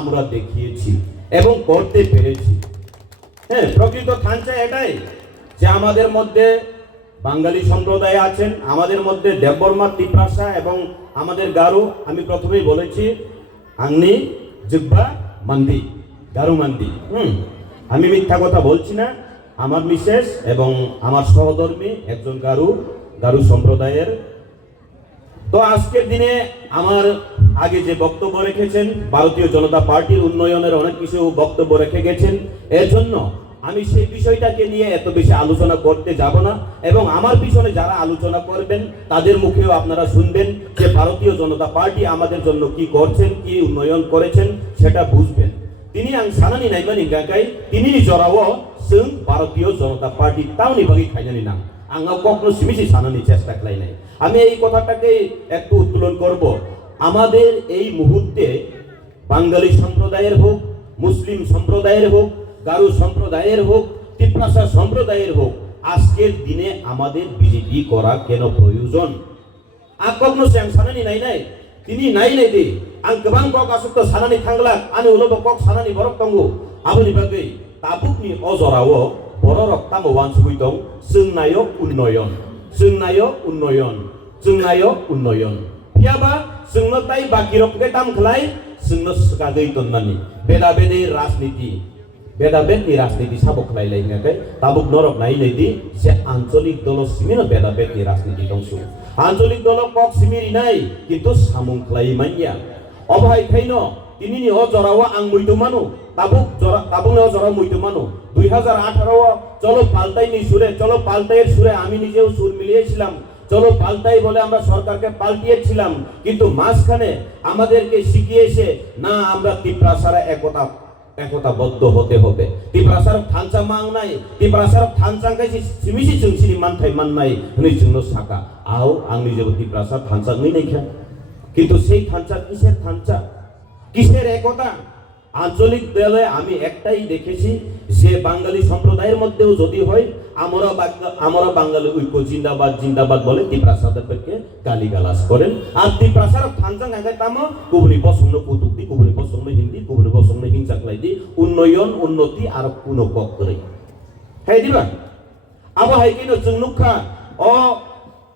আমরা দেখিয়েছি এবং করতে পেরেছি। হ্যাঁ, প্রকৃত থানচা এটাই যে আমাদের মধ্যে বাঙালি সম্প্রদায় আছেন, আমাদের মধ্যে দেববর্মা, তিপ্রাসা এবং আমাদের গারো। আমি প্রথমেই বলেছি আংনি, জিব্বা, মান্দি, গারো মান্দি। আমি মিথ্যা কথা বলছি না। আমার মিসেস এবং আমার সহধর্মী একজন গারো সম্প্রদায়ের। তো আজকের দিনে আমার আগে যে বক্তব্য রেখেছেন, ভারতীয় জনতা পার্টির উন্নয়নের অনেক কিছু বক্তব্য রেখে গেছেন। এর জন্য আমি সেই বিষয়টাকে নিয়ে এত বেশি আলোচনা করতে যাব না, এবং আমার পিছনে যারা আলোচনা করবেন তাদের মুখেও আপনারা শুনবেন যে ভারতীয় জনতা পার্টি আমাদের জন্য কি করছেন, কি উন্নয়ন করেছেন সেটা বুঝবেন। তিনি আং সানানি নাইমানি গাকাই তিনি জরাও जों ভারতীয় জনতা পার্টি তাওনি বাকি খাইনানি নাম আঙ্গাও কখনো সিমিসি সানানি চেষ্টা খাই নাই। আমি এই কথাটাকে একটু উত্তোলন করব। আমাদের এই মুহূর্তে বাঙালি সম্প্রদায়ের হোক, মুসলিম সম্প্রদায়ের হোক, গারো সম্প্রদায়ের হোক, তিপ্রাসা সম্প্রদায়ের হোক, আজকের দিনে আমাদের বিজেপি করা কেন প্রয়োজন? কখনো সে সানানি নাই নাই তিনি নাই নাই দে আং গোबां কক আসক্ত সানানি থাংলা আনি উলব কক সানানি বরক তंगो आबुनि बागै ताबुकनि अजराव बर' रक्ताम वानसुबै दं जोंनायो उन्नयन फियाबा जोंनो ताई बाकी रकके ताम खलाय जोंनो सगागै दन्नानि बेदाबेदि राजनीति साबक लायलायनायखाय ताबुक नरक नाय नैदि जे आঞ্চলিক दल सिमिनो बेदाबेदि राजनीति दंसु आঞ্চলিক दल कक सिमिरि नाय किन्तु सामुं खलाय मानिया अबहाय खायनो तिनिनि अजराव आं मैदो मानु ताबुक अजराव मैदो मानु 2018 चलो पाल्टाइनि सुरे चलो पाल्टाइয়ের সুরে আমি নিজেও সুর মিলিয়েছিলাম। চলো পাল্টাই বলে আমরা সরকারকে পাল্টিয়েছিলাম, কিন্তু মাঝখানে আমাদেরকে শিখিয়েছে না আমরা তিপ্রাসারা একতাবদ্ধ হতে হবে। তিপ্রাসার থানচা মাং নাই, তিপ্রাসার থানচাंगायसि सिमिसि जोंसिनि मानथाय माननाय हनै जोंनो साका आव आंनि जेबो तिप्रासार थानचा नैखा, কিন্তু সেই থানচা কিসের থানচা, কিসের একতা? আঞ্চলিক দলে আমি একটাই দেখেছি যে বাঙালি সম্প্রদায়ের মধ্যেও যদি হয় আমরা বাঙালি ঐক্য জিন্দাবাদ বলে তিপ্রাসাদেরকে গালিগালাজ করেন। আর তিপ্রাসার থানচা গাঙ্গায় তামো কুবুনি বসংনো কুতুক্তি, কুবুনি বসংনো হিন্দি, কুবুনি বসংনো হিংসাকলাইদি উন্নয়ন উন্নতি আর কোনো কক্তরে হাই দিবা আবো হাইকিনো जोंनुखा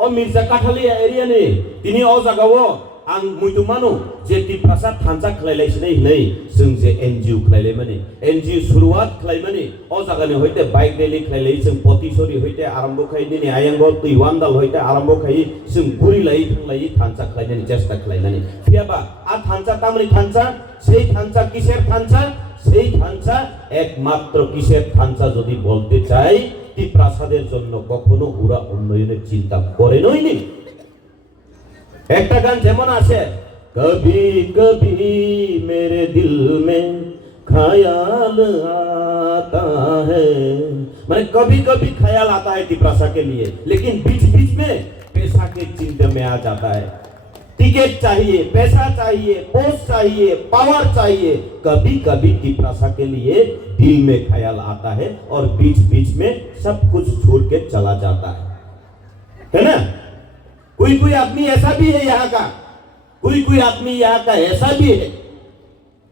অ মির্জা কাঠালিয়া এরিয়ানি তিনি অ জাগাও आं मैदो मानु जे तिप्रासा थानचा खलायलायसनै नै जों जे एनजिओ खलायलाय माने एनजिओ शुरुआत खलाय माने अ जागानि हयते बाइक रैली खलायलाय जों पतिसरि हयते आरम्भ खाय दिनै आयंग तुइवानदाल हयते आरम्भ खाय जों गुरि लाई थांलाय थानचा खलायनायनि चेष्टा खलायनानै फियाबा आ थानचा तामनि थानचा সেই थानचा किसेर थानचा সেই थानचा एकमात्र किसेर थानचा যদি বলতে চাই তিপ্রাসাদের জন্য কখনো ওরা উন্নয়নের চিন্তা করে নয়নি। एक गान जेमन आछे कभी कभी मेरे दिल में ख्याल आता है, माने कभी कभी ख्याल आता है तिप्रासा के लिए, लेकिन बीच बीच में पैसा के चिंता में आ जाता है। टिकट चाहिए, पैसा चाहिए, पोस्ट चाहिए, पावर चाहिए, कभी कभी तिप्रासा के लिए दिल में ख्याल आता है और बीच बीच में सब कुछ छोड़ के चला जाता है ना? कोई आदमी ऐसा भी है यहाँ का, कोई आदमी यहाँ का ऐसा भी है।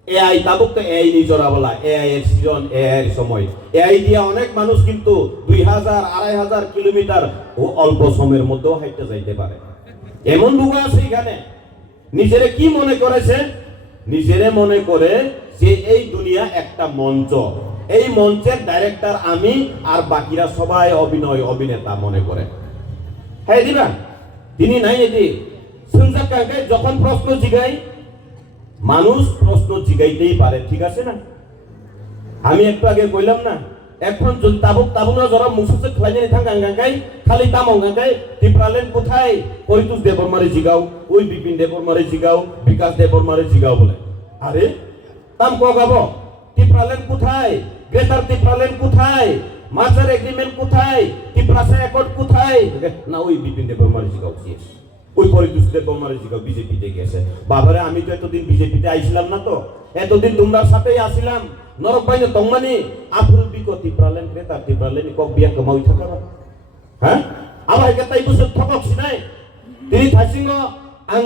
एआई ताबुक तो एआई नहीं जोड़ा बोला, एआई এর সিজন, এআই এর সময় এআই দিয়া অনেক মানুষ কিন্তু 2000-2500 কিলোমিটার ও অল্প সময়ের মধ্যেও হাঁটতে যাইতে পারে। এমন লোক আছে এখানে নিজেরে কি মনে করেছে, নিজেরে মনে করে যে এই দুনিয়া একটা মঞ্চ, এই মঞ্চের ডাইরেক্টর আমি আর বাকিরা সবাই অভিনেতা মনে করে। হ্যাঁ দিবা তিনি নাই এদি সংজাকাকে যখন প্রশ্ন জিগাই মানুষ প্রশ্ন জিগাইতেই পারে, ঠিক আছে না? আমি একটু আগে কইলাম না এখন যদি তাবুক না যারা মুসুসে খাইনি থাকা গাঙ্গাই খালি তামং গাঙ্গাই টিপ্রালেন কোথায় পরিতুষ দেববর্মারে জিগাও, ওই বিপিন দেববর্মারে জিগাও, বিকাশ দেববর্মারে জিগাও বলে। আরে তাম কগাবো টিপ্রালেন কোথায়, গ্রেটার টিপ্রালেন কোথায়, মাস্টার এগ্রিমেন্ট কোথায়, তিপ্রাসা অ্যাকর্ড কোথায়? না ওই বিপিন দেববর্মারে জিগাও, ওই পরিতুষ দেববর্মারে জিগাও, বিজেপিতে গেছে। বাবারে আমি তো এতদিন বিজেপিতে আইছিলাম না, তো এতদিন তোমরার সাথেই আসিলাম। নরক বাইনে তংমানি আফুল বিকো তিপ্রালেন গ্রেটার টিপ্রালেন কক বিয়া কমাই থাকা হ্যাঁ আমার গেতাই বছর ঠকক সিনাই তিনি থাইসিং आं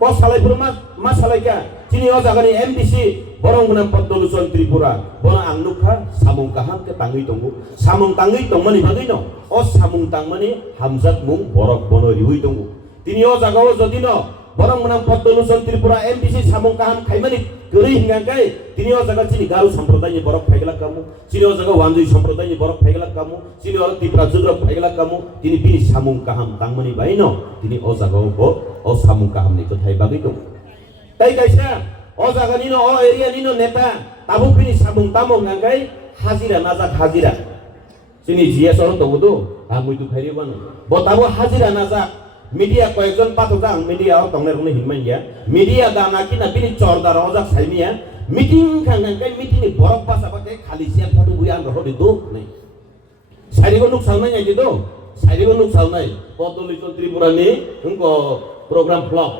क सालायफोर मा सालायका चिनि अ जागानि एमडिसि बरं मुनाम पद्मलोचन त्रिपुरा बना आं नुखा सामुं काहाम के तांगै दंगु सामुं तांगै दंमानि बागै न अ सामुं तांमानि हामजाक मुं बरक बनो रिहुइ दंगु तिनि अ जागाव जदि न बरं मुनाम पद्मलोचन त्रिपुरा एमडिसि सामुं काहाम खाइमानि गरै हिंगांकाय तिनि अ जागा चिनि गारु सम्प्रदायनि बरक फाइगला कामु चिनि अ जागा वानजुइ सम्प्रदायनि बरक फाइगला कामु चिनि अ तिप्रा जुग्रब फाइगला कामु तिनि बिनि सामुं काहाम तांमानि बाय न तिनि अ जागाव ब अ सामुं काहामनि खोथाय बागै दं ताइ कायसा अ जागानि न अ एरियानि न नेता ताबु बिनि सामुं तामुं गांगाय हाजिरा नाजाक हाजिरा चिनि जिएस अ दंगु आं मुइतु फाइरि बानो ब ताबु हाजिरा नाजाक media কয়েকজন পাঠক media তংনের কোনো হিনমান গিয়া media দানা কিনা বিনি চরদার অজাক সাইমিয়া মিটিং খাঙ্গাঙ্কাই মিটিং বরফ পাসাবাকে খালি সিয়ার ফটো বুই আন রহদি দো নাই সাইরিগো নুক সালনাই আইদি দো সাইরিগো নুক সালনাই পদ্মলোচন ত্রিপুরানি উনকো প্রোগ্রাম ফ্লপ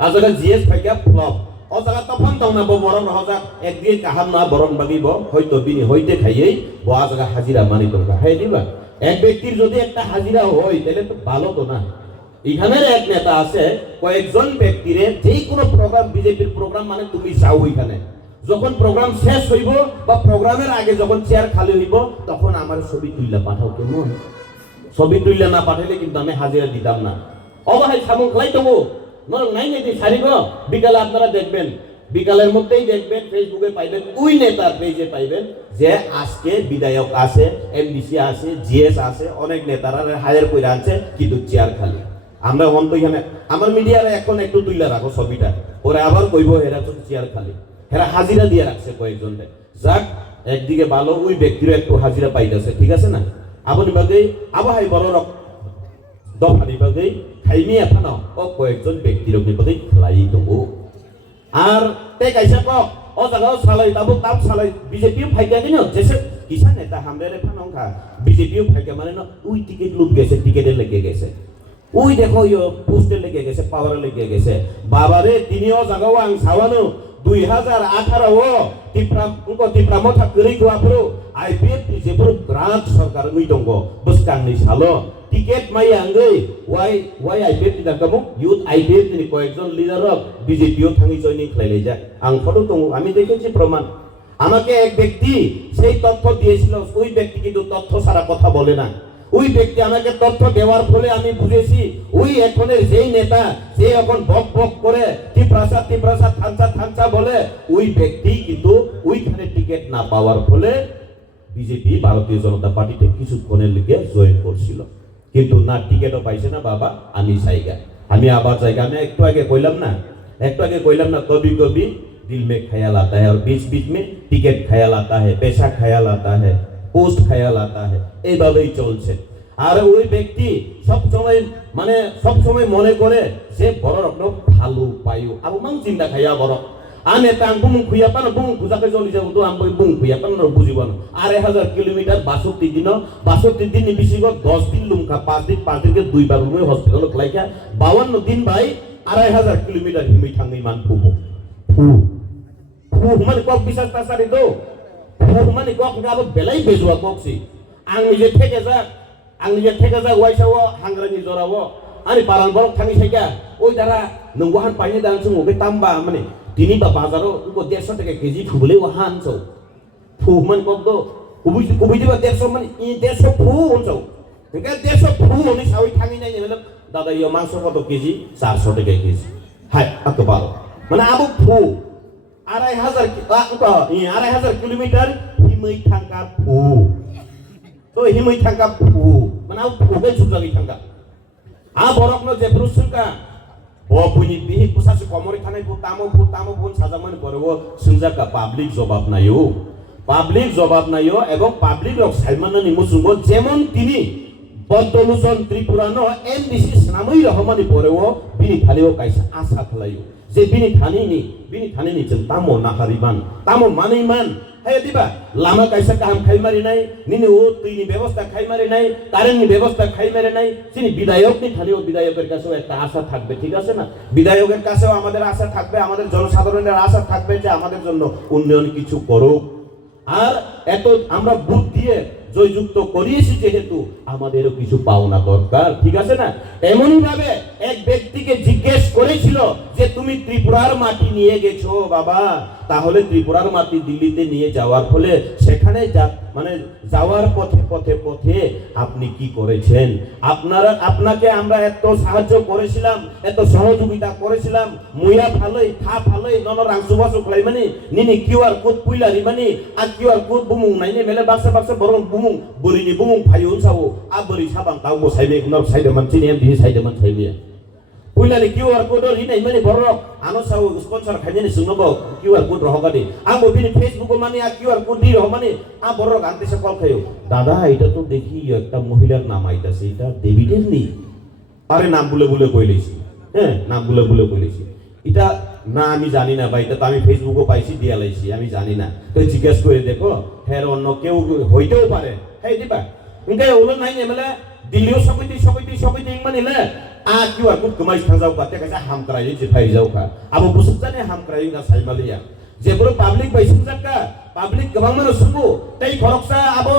আজাga জিএস ফাইকা ফ্লপ অজাga তখন তংনা বরফ রহজাক একদিন কাহাম না বরফ বাগিব হয়তো বিনি হইতে খাইয়েই ও আজাga হাজিরা মানি তোমরা হাই দিবা এক ব্যক্তির যদি একটা হাজিরা হয় তাহলে তো ভালো তো না এখানের এক নেতা আছে কয়েকজন ব্যক্তিরে যেই কোনো প্রোগ্রাম বিজেপির প্রোগ্রাম মানে তুমি যাও ওইখানে যখন প্রোগ্রাম শেষ হইব বা প্রোগ্রামের আগে যখন চেয়ার খালি হইব তখন আমার ছবি তুইলা পাঠাও কেমন ছবি তুইলা না পাঠাইলে কিন্তু আমি হাজিরা দিতাম না অবহাই সামুক লাই দেবো নাই নাই সারিব বিকালে আপনারা দেখবেন বিকালের মধ্যেই দেখবেন ফেসবুকে পাইবেন ওই নেতার পেজে পাইবেন যে আজকে বিধায়ক আছে এমডিসি আছে জিএস আছে অনেক নেতারা হায়ার কইরা আছে কিন্তু চেয়ার খালি আমরা অন্ত এখানে আমার মিডিয়ারে এখন একটু তুইলা রাখো ছবিটা ওরা আবার কইব হেরা তো চেয়ার খালি হেরা হাজিরা দিয়ে রাখছে কয়েকজন যাক একদিকে ভালো ওই ব্যক্তিরও একটু হাজিরা পাইতেছে ঠিক আছে না আপনি বাদে আবহাই বড় রক দফানি বাদে খাইমিয়া ফানো ও কয়েকজন ব্যক্তির বাদে খেলাই দেবো আর তে কাইসা ক ও জায়গাও সালাই তাবো তাপ সালাই বিজেপিও ফাইকা দিন যেসে কিসা নেতা হামরে ফানংখা বিজেপিও ফাইকা মানে না ওই টিকিট লুপ গেছে টিকিটে লেগে গেছে ওই দেখো পোস্টে লেগে গেছে পাওয়ারে লেগে গেছে বাবারে তিনিও জাগাও আং সাওয়ানো 2018 টিপ্রা মথা করি গোয়াফ্রো আইপিএফ যেপুর গ্রান্ট সরকার গই দঙ্গ বসকাংনি সালো টিকেট মাই আঙ্গৈ ওয়াই আইপিএফ নি দাকামু ইউথ আইপিএফ নি কয়েকজন লিডার বিজেপিও থাঙ্গি জয়েনিং খাইলে যায় আং ফটো দঙ্গ আমি দেখেছি প্রমাণ আমাকে এক ব্যক্তি সেই তথ্য দিয়েছিল ওই ব্যক্তি কিন্তু তথ্য ছাড়া কথা বলে না ওই ব্যক্তি আমাকে তথ্য দেওয়ার ফলে আমি বুঝেছি ওই এখনের যেই নেতা যে এখন বক বক করে টিপ্রাসা থানচা বলে ওই ব্যক্তি কিন্তু ওইখানে টিকিট না পাওয়ার ফলে বিজেপি ভারতীয় জনতা পার্টিতে কিছুক্ষণের লিগে জয়েন করছিল কিন্তু না টিকিটও পাইছে না বাবা আমি জায়গা আমি আবার জায়গা আমি একটু আগে কইলাম না কবি কবি दिल में ख्याल आता है और बीच बीच में टिकट ख्याल आता है पैसा ख्याल आता है পোস্ট খেয়াল আতা হে এইভাবেই চলছে আর ওই ব্যক্তি সব সময় মনে করে সে বড় রকম ভালো পায়ু আবু মান চিন্তা খাইয়া বড় আনে তাং বুং খুইয়া পানো বুং খুজাকে চলি যাব তো আমি বুং খুইয়া পানো বুঝিব না 1000 কিলোমিটার 62 দিন বেশি 10 দিন লুমকা 5 দিনকে দুইবার রুমে হসপিটাল লাইকা 52 দিন ভাই 2500 কিলোমিটার হিমি থাঙ্গি মান ফুবো ফু মানে কক বিশ্বাস তাসারি তো মানে কক গাব বেলাই বেজুয়া ককসি आं নিজে থেকে যাক ওয়াইসাও হাংগ্রানি জরাও আনি পারান বরক থাঙ্গি সাইকা ওই দারা নংগহান পাইনি দান সঙ্গ বে তাম্বা মানে তিনি বা বাজারও উকো 150 টাকা কেজি ফুবলে ওহান সৌ ফু মান কক দো কুবুই দিবা 150 মানে 150 ফু হনসৌ একা 150 ফু হনি সাউই থাঙ্গি নাই নেলাম দাদা ইয়া মাংস কত কেজি 400 টাকা কেজি হাই আতো ভালো মানে আবু ফু 2500 কিলোমিটার হিমই থাঙ্গা ফু তো হিমই থাঙ্গা ফু মানে আবু ফুবে সুজাগি থাঙ্গা বরক ন যে প্রসুকা ও বুনি বিহি পুসাসি কমরি থানাই তামো বুন সাজামান করবো সুজাকা পাবলিক জবাব নাইও এবং পাবলিক রক সাইমানানি মুসুঙ্গ যেমন তিনি পদ্মলোচন ত্রিপুরানো এমডিসি সামই রহমানি পরেও বিনি খালিও কাইসা আশা খালাইও যে বিনি থানিনি जों तामो नाहारिमान तामो मानैमान हाय दिबा लामा काइसा काम खाइमारि नाय निनि ओ तैनि व्यवस्था खाइमारि नाय कारेन्टनि व्यवस्था खाइमारि नाय যিনি বিধায়কনি থানিও বিধায়কের কাছেও একটা আশা থাকবে ঠিক আছে না বিধায়কের কাছেও আমাদের আশা থাকবে আমাদের জনসাধারণের আশা থাকবে যে আমাদের জন্য উন্নয়ন কিছু করুক আর এত আমরা বুট দিয়ে জয়যুক্ত করিয়েছি যেহেতু আমাদেরও কিছু পাওনা দরকার, ঠিক আছে না? এমনই ভাবে এক ব্যক্তিকে জিজ্ঞেস করেছিল যে তুমি ত্রিপুরার মাটি নিয়ে গেছো বাবা, তাহলে ত্রিপুরার মাটি দিল্লিতে নিয়ে যাওয়ার ফলে সেখানে যাওয়ার পথে পথে পথে আপনি কি করেছেন? আপনাকে আমরা এত সাহায্য করেছিলাম, এত সহযোগিতা করেছিলাম, মুয়া ভালোই থা ভালোই নন রাংসুবাসু খাইমানি নিনি কিউআর কোড পুইলারি মানি আ কিউআর কোড বুমুং নাইনে মেলে বাক্সা বাক্সা বরং বুমুং বরিনি বুমুং ফাইউন সাও আ বরি সাবাং তাও সাইবে কুনার সাইদে মানসি নেম দি সাইদে মান সাইবে পুইলারি কিউআর কোড রিনাই মানি বরক আনো সাও স্পন্সর খাইনি সুনবো কিউআর কোড রহগাদি আঙ্গো বিনি ফেসবুক মানি আ কিউআর কোড দি রহমানি আ বরক আনতে সে কল খাইও দাদা এটা তো দেখি একটা মহিলার নাম আইতাছে, এটা ডেভিডের নি? আরে নাম বলে বলে কইলেছি, হ্যাঁ নাম বলে বলে কইলেছি, এটা না আমি জানি না ভাই, এটা তো আমি ফেসবুকে পাইছি দিয়া লাইছি, আমি জানি না। তো জিজ্ঞেস করে দেখো, হ্যাঁ অন্য কেউ হইতেও পারে। হ্যাঁ দিবা ইনকে ওলো নাই নেমলে দিল্লিও সকইতি মানিলে আ কিউআর কোড কমাই থাজাও কাতে কাছে হামক্রাই যে ফাই যাও খা আবো বুসুক জানে হামক্রাই না সাইমালিয়া যেগুলো পাবলিক বাইসিং জাকা পাবলিক গোবাং মানুষ শুনবো তাই খরকসা আবো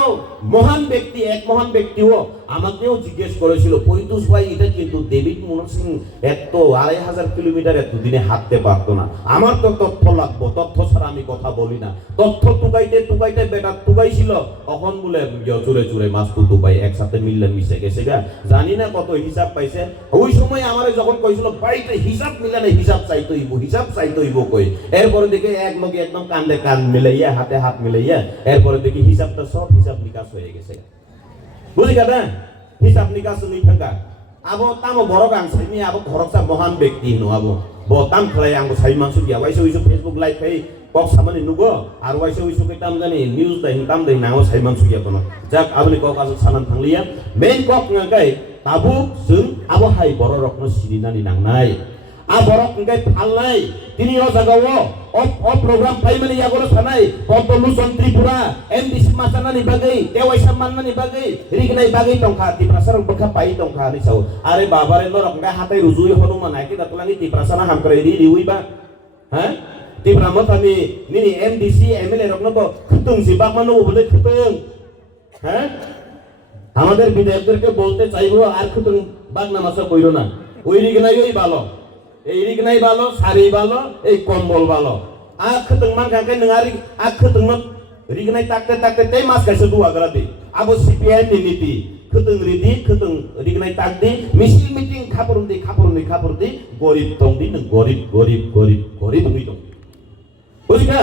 মহান ব্যক্তি এক মহান ব্যক্তিও আমাকেও জিজ্ঞেস করেছিল পৈতুষ ভাই এটা কিন্তু ডেভিড মোহন সিং এত 2500 কিলোমিটার এত দিনে হাঁটতে পারতো না, আমার তো তথ্য লাগবো, তথ্য ছাড়া আমি কথা বলি না। তথ্য টুকাইতে বেটা টুকাইছিল তখন বলে চুরে চুরে মাছ তো টুকাই একসাথে মিললে মিশে গেছে গা, জানি না কত হিসাব পাইছে। ওই সময় আমারে যখন কইছিল বাড়িতে হিসাব মিলে না, হিসাব চাইতে হইব কই, এরপরে দেখে এক লগে একদম কান্দে কান মিলাইয়া হাতে হাত মিলাইয়া এরপরে দেখি হিসাবটা সব হিসাব নিকাশ হয়ে গেছে, বুঝলি কাদা? হিসাব নিকাশ নি থাকা আবো তামো বড় গান সাইমি আবো ঘরকসা মহান ব্যক্তি নো আবো বতাম খেলাই আঙ্গো সাই মাংস দিয়া ওয়াইসে ওইসব ফেসবুক লাইভ ফাই কক সামানি নুগো আর ওয়াইসে ওইসব কেটাম জানি নিউজ দাই হিতাম দাই নাও সাই মাংস গিয়া কোন যাক আবনি কক আজ সানাম থাংলিয়া মেইন কক ngagai তাবুক जों আবো হাই বড় রকম সিরিনানি নাংনাই आ बरक ngagai फालनाय তিনি ও জাগাও ও প্রোগ্রাম পাইমানি ইয়াগো সানাই পদ্মলোচন ত্রিপুরা এমডিসি মাসানানি বাগै देवाइसा माननानि बागै रिगनाय बागै दंखा तिप्रासार बखा पाइ दंखा नि साव आरे बाबारे लरक ngagai हातै रुजुय हनुमान आके दातलांगि तिप्रासाना हामक्राय रिउइबा हा तिप्रा मथानि निनि एमडिसि एमएलए रकनो तो खुतुं जिबाक मानो बले खुतुं হ্যাঁ আমাদের বিধায়কদেরকে বলতে চাইবো আর খুতুং বাগনা মাসা কইরো না, ওই রিগনাই ভালো, এই রিগনাই ভালো, শাড়ি ভালো, এই কম্বল ভালো। আর খুতুং মান কাকে নঙারি আর খুতুং রিগনাই তাকতে তেই মাস কাইছে দুয়া গরাদি আবো সিপিআই নীতি খুতুং রিদি খুতুং রিগনাই তাকদি মিছিল মিটিং খাপরুন্দি গরিব দংদি গরিব হই দং বুঝিনা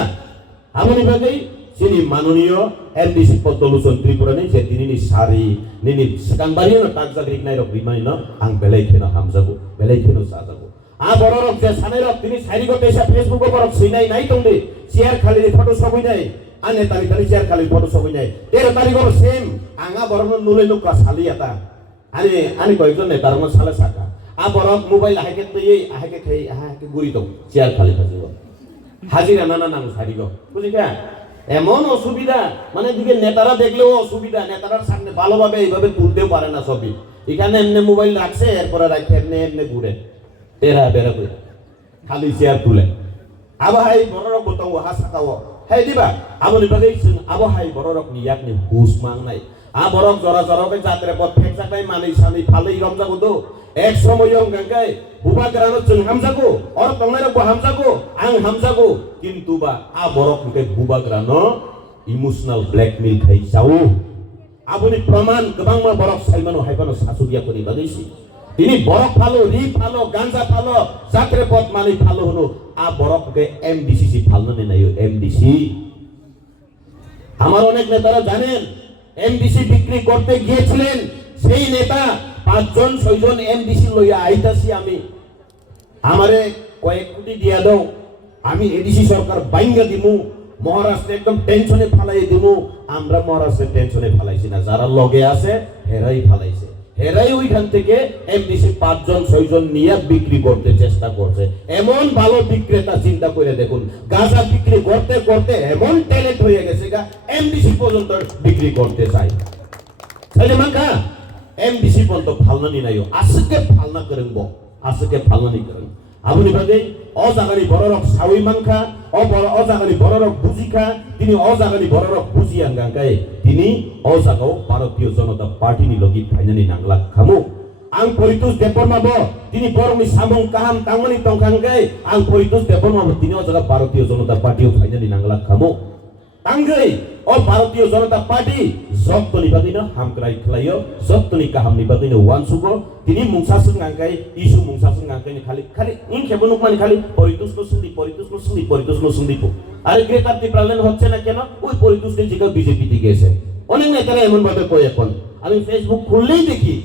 আমনি বাগै sini manunio MDC Pondoluson Tripura ni jadi ini sari nini sedang bari no tak zagrik nai rok rimai no ang belai kena hamzago belai kena sazago a bororok je sanai rok tini sari go tesa Facebook go borok sinai nai tongde share khali photo soboi nai ane tari share khali photo soboi nai 13 tarik go same anga borok nule no ka sali ata ani koijon ne tarmo sala saka a borok mobile ahake tei ahake khai ahake guri to share khali hajibo হাজিরা নানা নাম সারি গো বুঝলি কা এমন অসুবিধা মানে দিকে নেতারা দেখলেও অসুবিধা, নেতারার সামনে ভালোভাবে এইভাবে তুলতেও পারে না ছবি, এখানে এমনি মোবাইল রাখছে এরপরে রাখে এমনি ঘুরে বেড়া করে খালি চেয়ার তুলে আবহাই বড়রক বতাও হাসাকাও হাই দিবা আমনি বাগै जों আবহাই বড়রক নিয়াকনি হুস মাংনাই আ বরক জরা জরাকে যাত্রে পথ ফেক জাকাই মানি সানি ফালাই রমজাগো দো এক সময় গাঙ্গাই বুবা গ্রানো जों হামজাগো আর তংনারে বো হামজাগো আং হামজাগো কিন্তু বা আ বরক কে বুবা গ্রানো ইমোশনাল ব্ল্যাকমেল খাই যাও আপনি প্রমাণ গোবাং মা বরক সাইমানো হাইবানো সাসুবিয়া করি বাগैছি তিনি বরক ফালো রি ফালো গাঞ্জা ফালো যাত্রে পথ মানি ফালো হলো আ বরক কে এমডিসি ফালনানে নাইও এমডিসি আমার অনেক নেতারা জানেন এমডিসি বিক্রি করতে গিয়েছিলেন সেই নেতা 5 জন 6 জন এমডিসি লইয়া আইতাছি আমি আমারে কয়েক কোটি দিয়া দাও আমি এডিসি সরকার বাইঙ্গা দিমু মহারাষ্ট্র একদম টেনশনে ফালাই দিমু আমরা মহারাষ্ট্রে টেনশনে ফালাইছি না যারা লগে আছে হেরাই ফালাইছে হেরাই ওইখান থেকে এমডিসি 5 জন 6 জন নিয়ে বিক্রি করতে চেষ্টা করছে এমন ভালো বিক্রেতা চিন্তা করে দেখুন গাঁজা বিক্রি করতে করতে এমন ট্যালেন্ট হয়ে গেছে গা এমডিসি পর্যন্ত বিক্রি করতে চাই তাহলে মাকা এমডিসি পর্যন্ত ফালনানি নাইও আজকে ফালনা করেন আজকে ফালনানি করেন aboni bagai o jagani bororok sawi manka o jagani bororok bujika tini o jagani bororok bujiang gangkai tini o jagao Bharatiya Janata Party ni logi phainani nanglak khamu ang Poritus Deporma bo tini borongni samung kaham tangmani tongkangkai ang Poritus Deporma bo tini o jaga Bharatiya Janata Party phainani nanglak khamu tanggai o Bharatiya Janata Party jottoni bagino hamkrai khlaio jottoni kaham ni bagino wansugo tini mungsasung ngangkai isu mungsasung ngangkai khali ইনখেবনুক মানে খালি Poritus no sungdi po আর greater টিপ্রালেন হচ্ছে না কেন ওই Poritus নি জিগা BJP তে গেছে অনেক নেতারা এমন ভাবে কয় এখন আমি ফেসবুক খুললেই দেখি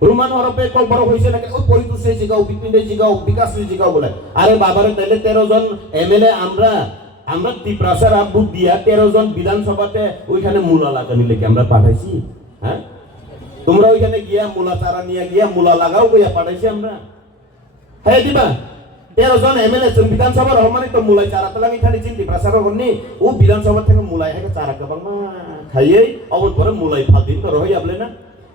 রুমান হরপে কল বড় হইছে না ওই Poritus নি জিগাও বিপিনের জিগাও বিকাশ নি জিগাও বলে আরে বাবারে তাইলে 13 জন এমএলএ আমরা টিপ্রাসার আব্বু দিয়া 13 জন বিধানসভাতে ওইখানে মূলা লাগানি লেগে আমরা পাঠাইছি হ্যাঁ তোমরা ওইখানে গিয়া মূলা চারা নিয়ে গিয়া মূলা লাগাও কইয়া পাঠাইছি আমরা হ্যাঁ দিবা 13 জন এমএলএ বিধানসভার রহমানি তো মূলাই চারা তো লাগি খালি চিন্তি প্রসার করনি ও বিধানসভা থেকে মূলাই হেকে চারা কবাং খাইয়ে অবন পরে মূলাই ফাদিন তো রহই আবলে না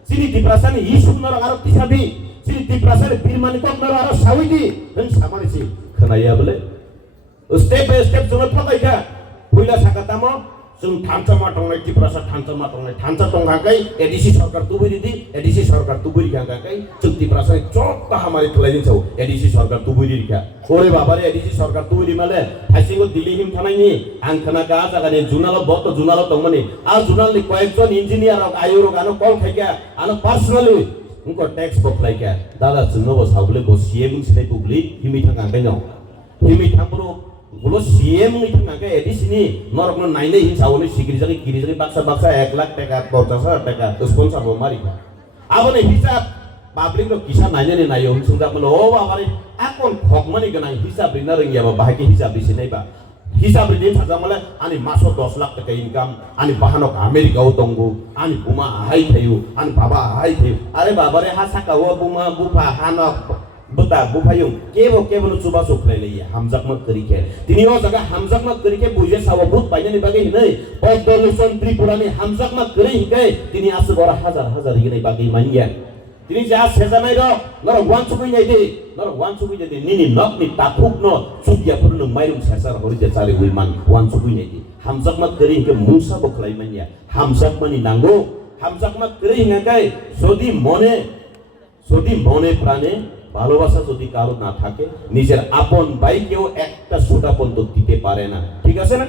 চিনি টিপ্রাসানি ই সুন্দর আর তিসাবি চিনি টিপ্রাসারে বীরমানি তো আপনারা আর সাউইদি দেন সামারিছি খানাইয়া বলে স্টেপ বাই স্টেপ জন্য ফকাইকা পয়লা সাকাতামো जों थानसामा टंनाय टिप्रासा थानसामा टंनाय थानसा टंगाकै एडिसि सरकार तुबुरि दि एडिसि सरकार तुबुरि गांगाकै जों टिप्रासा चोट्टा हामारि खलाइनि छौ एडिसि सरकार तुबुरि रिखा ओरे बाबारे एडिसि सरकार तुबुरि माले थाइसिंगो दिल्ली हिम थानायनि आं खोनागा जागानि जुनाल बत जुनाल दंमनि आ जुनालनि कयेकजन इन्जिनियार आयुरो गानो कल खाइका आनो पार्सनली उनको टैक्स बखलाइका दादा जोंनो सावले गो सीएम सिनाय पुब्लि हिमि थांगाकै न हिमि थांबरो बोलो सीएम नि थांगाकै एडिसिनि नरकनो नाइनै हिसावनि सिगिरिजानि गिरिजानि बाक्सा 1 लाख टाका 50,000 टाका स्पन्सर बो मारिका आबने हिसाब पाब्लिक रो किसा नाइनै नायो सुंजामनो ओ बाबारे आकोन खगमानि गनां हिसाब रिना रंगियाबा बाहायके हिसाब दिसिनायबा हिसाब रिदिन थाजामले आनि मासो 10 लाख टाका इनकाम आनि बाहानक आमेरिकाव दंगो आनि बुमा हाइ थायो आनि बाबा हाइ थायो अरे बाबारे हा साकाव बुमा बुफा हानक बता बुफायु केबो सुबा सुखलाइलैया हामजाकमत करिके तिनिओ जगा हामजाकमत करिके बुजे सावो बुत पाइनानि बागे हिनै पद्मलोचन त्रिपुरानि हामजाकमत करि हिकै तिनि आसु बरा हजार हिनै बागे मानिया तिनि जा सेजानाय र नर वान सुकुइनायदि निनि नकनि ताखुक न सुगिया फुरनु माइरुम सेसार हरिजे चाले उइमान वान सुकुइनायदि हामजाकमत करि हिकै मुसा बखलाइ मानिया हामजाकमानि नांगो हामजाकमत करि हिंगाकै सदी मने प्राणे ভালোবাসা যদি কারো না থাকে নিজের আপন ভাইকেও একটা সোটা পর্যন্ত দিতে পারে না ঠিক আছে না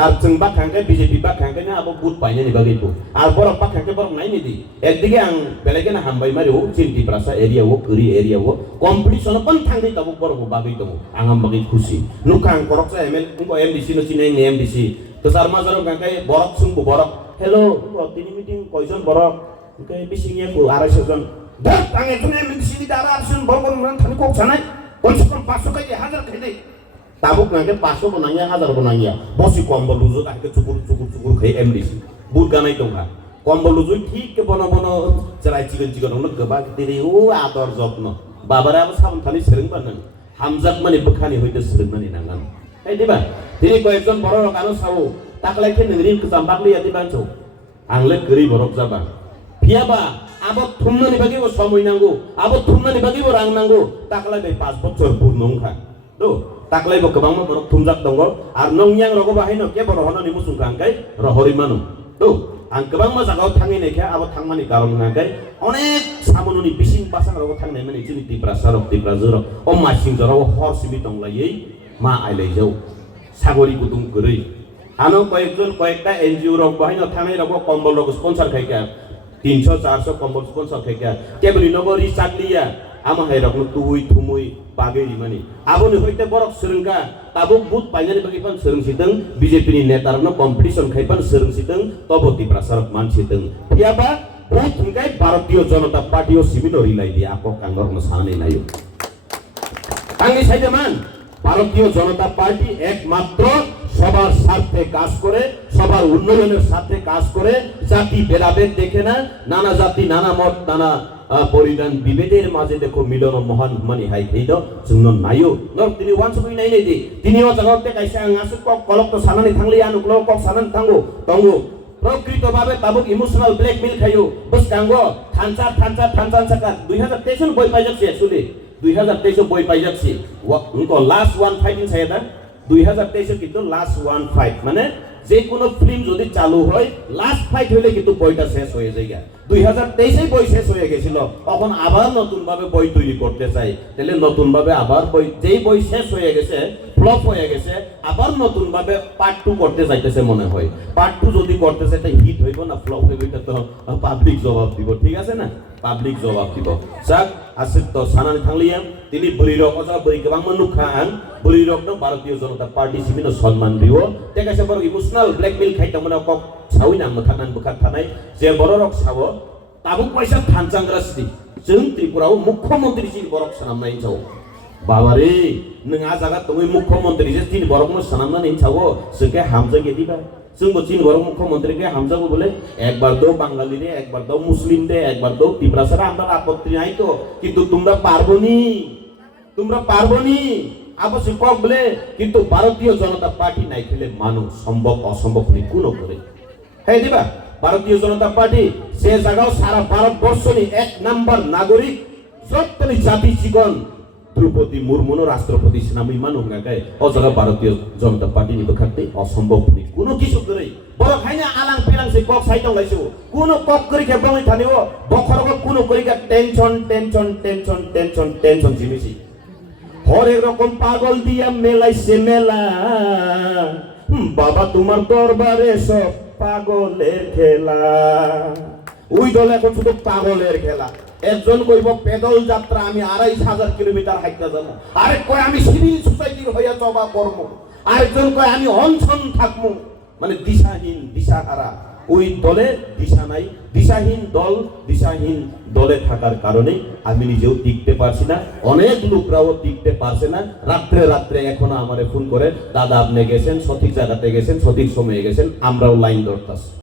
আর जों বাখাঙ্গে বিজেপি বাখাঙ্গে না আবো বুট পাইনে নিবাগিতো আর বড় বাখাঙ্গে বড় নাই নিদি একদিকে আং বেলেগে না হামবাই মারিও চিন্তি প্রাসা এরিয়াও করি এরিয়াও কম্পিটিশন পন থাংদি তাবো বড় বাগি দমু আঙাম বাগি খুশি নুখাং করকসা এমএল ইনকো এমডিসি নো চিনে এমডিসি তো সার মাজারো গাঙ্গাই বড়ক সুংবো বড়ক हेलो তিনি মিটিং কয়জন বড়ক কে বিসিংয়া কো 250 জন dah tangan tu ni mesti darah arsun borong orang thani kok sana konsum 500 kali 1000 kali tabuk nanti 500 bonanya 1000 bonanya bosi kombol luzu tak ke cukur kai MDC bud ganai tu kan kombol luzu ठीक ke bono cerai cigan orang geba tiri ator job no babara apa sabun thani sering banan hamzat mani bekhani hoite sering mani nangan hai diba tiri ko ekjon boro kanu sawo taklai ke ngirin kesambak li ati banco angle geri borok jaba piaba abo thumnani bagibo সময় নাঙ্গো abo thumnani bagibo rang নাঙ্গো takলাই bai 5 বছর purnongkha do taklai bo kobang mo thumjak dongo ar nongyang rogo bahino ke boro hono ni musung kangkai rohori manu do ang kobang ma jagao thangi nekha abo thangmani karon nangkai onek samononi bising pasang rogo thangnai mani chini tiprasaro o masing jaro hor sibi tonglai ma ailai jau sagori kutung goroi ano কয়েকটা NGO rock bahino thangai rogo kombol rogo sponsor khaika 300-400 kombol sponsor khaika kebri nogori chakliya ama hai rokno tui thumui bageri mani aboni hoite borok serengka tabuk but painani bagi pan sereng sideng BJP ni netarno competition khaipan sereng sideng toboti prasarak man sideng piaba but thungkai Bharatiya Janata Party o simino rilai dia ako kangor no sane nayo tangi saijaman Bharatiya Janata Party একমাত্র সবার স্বার্থে কাজ করে সবার উন্নয়নের স্বার্থে কাজ করে জাতি ভেদাভেদ দেখে না নানা জাতি নানা মত নানা পরিধান বিভেদের মাঝে দেখো মিলন মহান মানি হাই খেইদ जोंनो नायो नर तिनि वानसुबि नायने दि तिनिओ जगते काइसा आसु কক কলক তো সানানি থাংলি আনুকলো কক সানান থাঙ্গো তঙ্গো প্রকৃতভাবে তাবুক ইমোশনাল ব্ল্যাকমেল খাইও বস কাঙ্গো থানচা সাকা 2023 বই পাইজাকছে একচুয়ালি 2023 বই পাই যাচ্ছি লাস্ট ওয়ান ফাইটিং সাইডা 2023 কিন্তু লাস্ট ওয়ান ফাইট মানে যে কোনো ফিল্ম যদি চালু হয় লাস্ট ফাইট হইলে কিন্তু বইটা শেষ হয়ে যায় 2023 বই শেষ হয়ে গেছিল তখন আবার নতুন ভাবে বই তৈরি করতে চাই তাহলে নতুন ভাবে আবার বই যেই বই শেষ হয়ে গেছে ফ্লপ হয়ে গেছে আবার নতুন ভাবে পার্ট 2 করতে চাইতেছে মনে হয় পার্ট 2 যদি করতে চাই তাই হিট হইব না ফ্লপ হইব এটা তো পাবলিক জবাব দিব ঠিক আছে না পাবলিক জবাব দিব যাক আছে তো সানানি থাকলিয়া তিনি বুড়িরক অথবা বুড়ি গোबां মানুষ খান বুড়িরকনো ভারতীয় জনতা পাर्टी सिबिनो सन्मान दियो तेकासे बर इमोशनल ब्लैकमेल खाइतमोना कक साविना मथानान बुखार थानाय जे बररक सावो ताबुक पैसा थानचांग्रासि जों त्रिपुराव मुख्यमंत्री सि बरक सानामनाय जाव बाबारे नों आ जागा तुमै मुख्यमंत्री जे तिन बरकनो सानामनानै जावो जोंके हामजा गेदिबा जोंबो तिन बरक मुख्यमंत्री के हामजाबो बोले একবার দাও বাঙালি রে একবার দাও মুসলিম দে একবার দাও ত্রিপুরা ছাড়া আমরা আপত্তি নাই তো কিন্তু তোমরা পারবনি আবশ্যক বলে কিন্তু ভারতীয় জনতা পার্টি নাই খেলে মানুষ সম্ভব অসম্ভব নি কোন করে হ্যাঁ দিবা ভারতীয় জনতা পার্টি সে জায়গাও সারা ভারতবর্ষনি এক নাম্বার নাগরিক যতনি জাতি জীবন দ্রৌপদী মুর্মুনো রাষ্ট্রপতি নামই মানুষ গায় ও জায়গা ভারতীয় জনতা পার্টি নিবে খাতে অসম্ভব নি কোন কিছু করে বড় খাইনা আলাং পেলাং সে কক সাইতাং লাইছো কোন কক করি কে বমি থানিও বখরক কোন করি কে টেনশন জিমিছি হরেক রকম পাগল দিয়া মেলাইছে মেলা বাবা তোমার দরবারে সব পাগলের খেলা ওই দল এখন শুধু পাগলের খেলা একজন কইব পেদল যাত্রা আমি 2500 কিলোমিটার হাইটা যাব আরেক কয় আমি সিভিল সোসাইটির হইয়া জবা করব আরেকজন কয় আমি অনশন থাকবো মানে দিশাহীন দিশাহারা ওই দলে দিশা নাই দিশাহীন দলে থাকার কারণে আমি নিজেও টিকতে পারছি না অনেক লোকরাও টিকতে পারছে না রাত্রে এখনো আমারে ফোন করে দাদা আপনি গেছেন সঠিক জায়গাতে গেছেন সঠিক সময়ে গেছেন আমরাও লাইন ধরতাছি